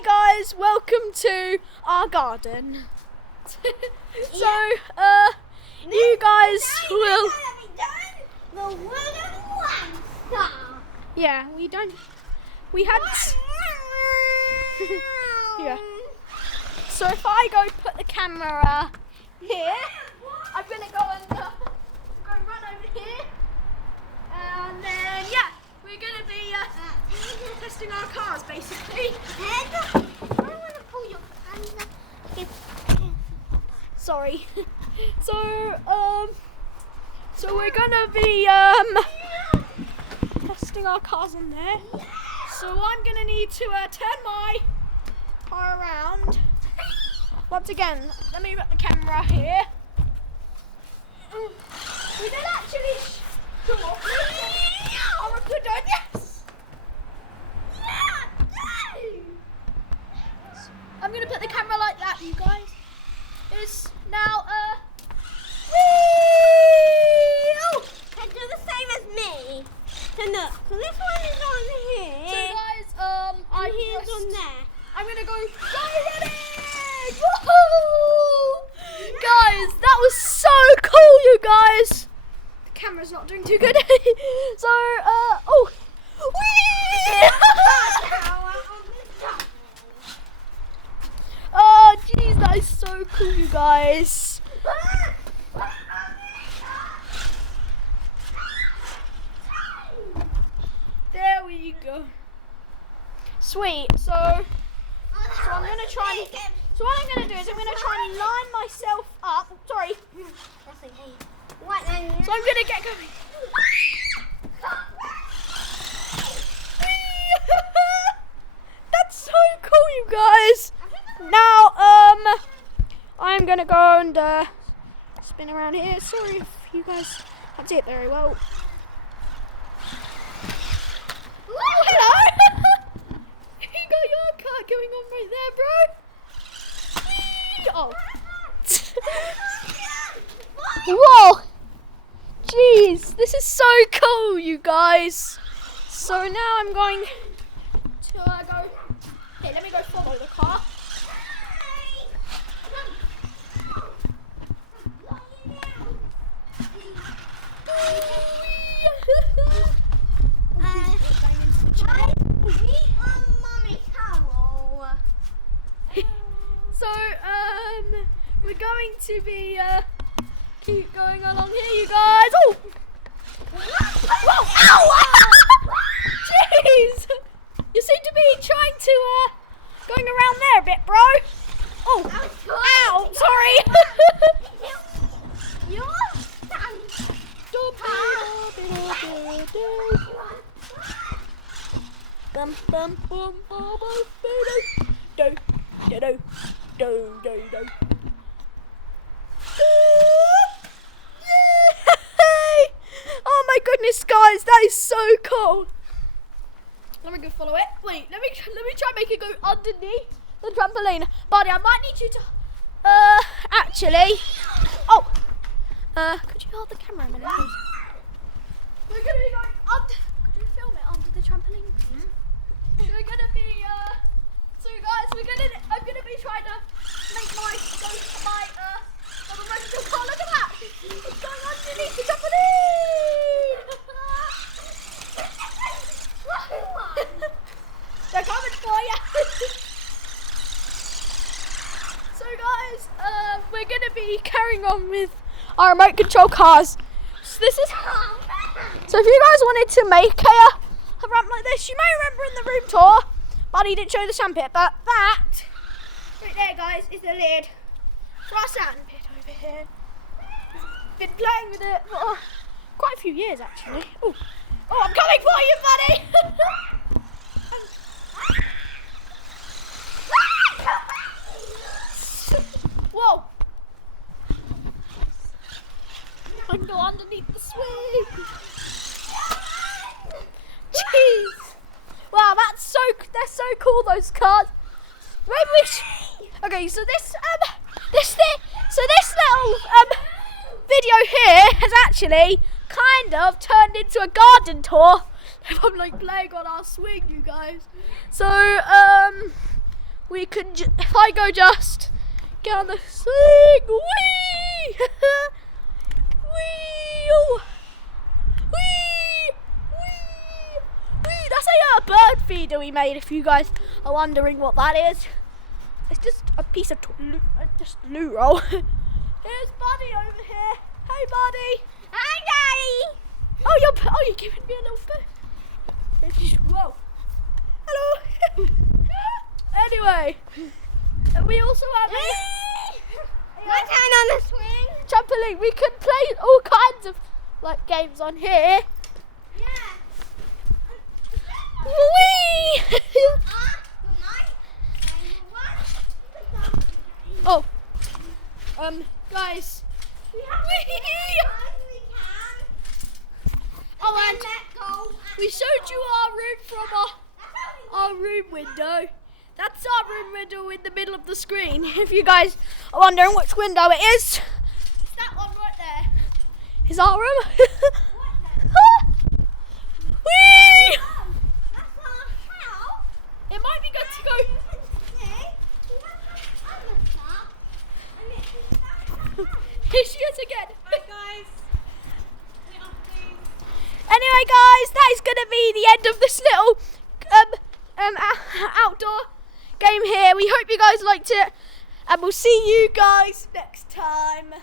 Hey guys, welcome to our garden. You guys will. Yeah, we don't. We had. Yeah. So if I go put the camera here, I'm gonna go and run over here, and then yeah, we're gonna be testing our cars basically. I want to pull your hands up. Sorry. So we're gonna be testing our cars in there. So I'm gonna need to turn my car around. Once again, let me put the camera here. We did actually yes! I'm gonna put the camera like that, you guys. It's now And do the same as me. So look, so this one is on here. So guys, and here's on there. I'm gonna go running! Woohoo! Guys, that was so cool, you guys. The camera's not doing too good. So, whee! Oh, jeez, that is so cool, you guys. There we go. Sweet. So I'm gonna try. So what I'm gonna do is I'm gonna try and line myself up. Sorry. That's okay. What then? So I'm gonna get going. That's so cool, you guys. Now, I'm gonna go and spin around here. Sorry if you guys can't see it very well. Oh, hello. You got your car going on right there, bro. Oh. Whoa. Jeez, this is so cool, you guys. So now I'm going to go. Hey, let me go follow the car. So, we're going to be keep going along here, you guys. Oh! Whoa! Ow! Jeez! You seem to be trying to going around there a bit, bro. Oh! Ow! Sorry. Bum bum bum bum do do do do do do. Oh my goodness, guys, that is so cool. Let me go follow it. Wait, let me try and make it go underneath the trampoline. Buddy, I might need you to actually. Oh, could you hold the camera a minute, please? We're gonna be going under. Could you film it under the trampoline, please? We're gonna be so guys, I'm gonna be trying to make my motorcycle car. Look at that! It's going underneath the trampoline. They're coming for you. So guys, we're gonna be carrying on with our remote control cars. So this is. So if you guys wanted to make a ramp like this, you may remember in the room tour, but he didn't show the sandpit, but that right there, guys, is the lid for our sandpit over here. Been playing with it for quite a few years, actually. Oh, I'm coming for you, buddy! Whoa! I can go underneath the swing. Jeez! Wow, they're so cool, those cars. Maybe we should. Okay, so this little video here has actually kind of turned into a garden tour. I'm like playing on our swing, you guys. So we can, if I go just get on the swing, whee, whee, whee, whee, whee. That's a bird feeder we made. If you guys are wondering what that is, it's just a piece of just loo roll. Here's Buddy over here. Hey, Buddy. Hi, Daddy. Oh, you're giving me a little bit. Whoa. Hello. Anyway, we also have My turn on the swing. trampoline. We can play all kinds of like games on here. Yeah. Whee! Oh, guys. We have we can. Oh, and Let go. we showed you our room from our room window. That's our room window in the middle of the screen. If you guys are wondering which window it is, it's that one right there. Is our room? Whee! That's our house. It might be good to go. Here she is again. Hi guys. Anyway, guys, that is going to be the end of this little outdoor game here. We hope you guys liked it, and we'll see you guys next time.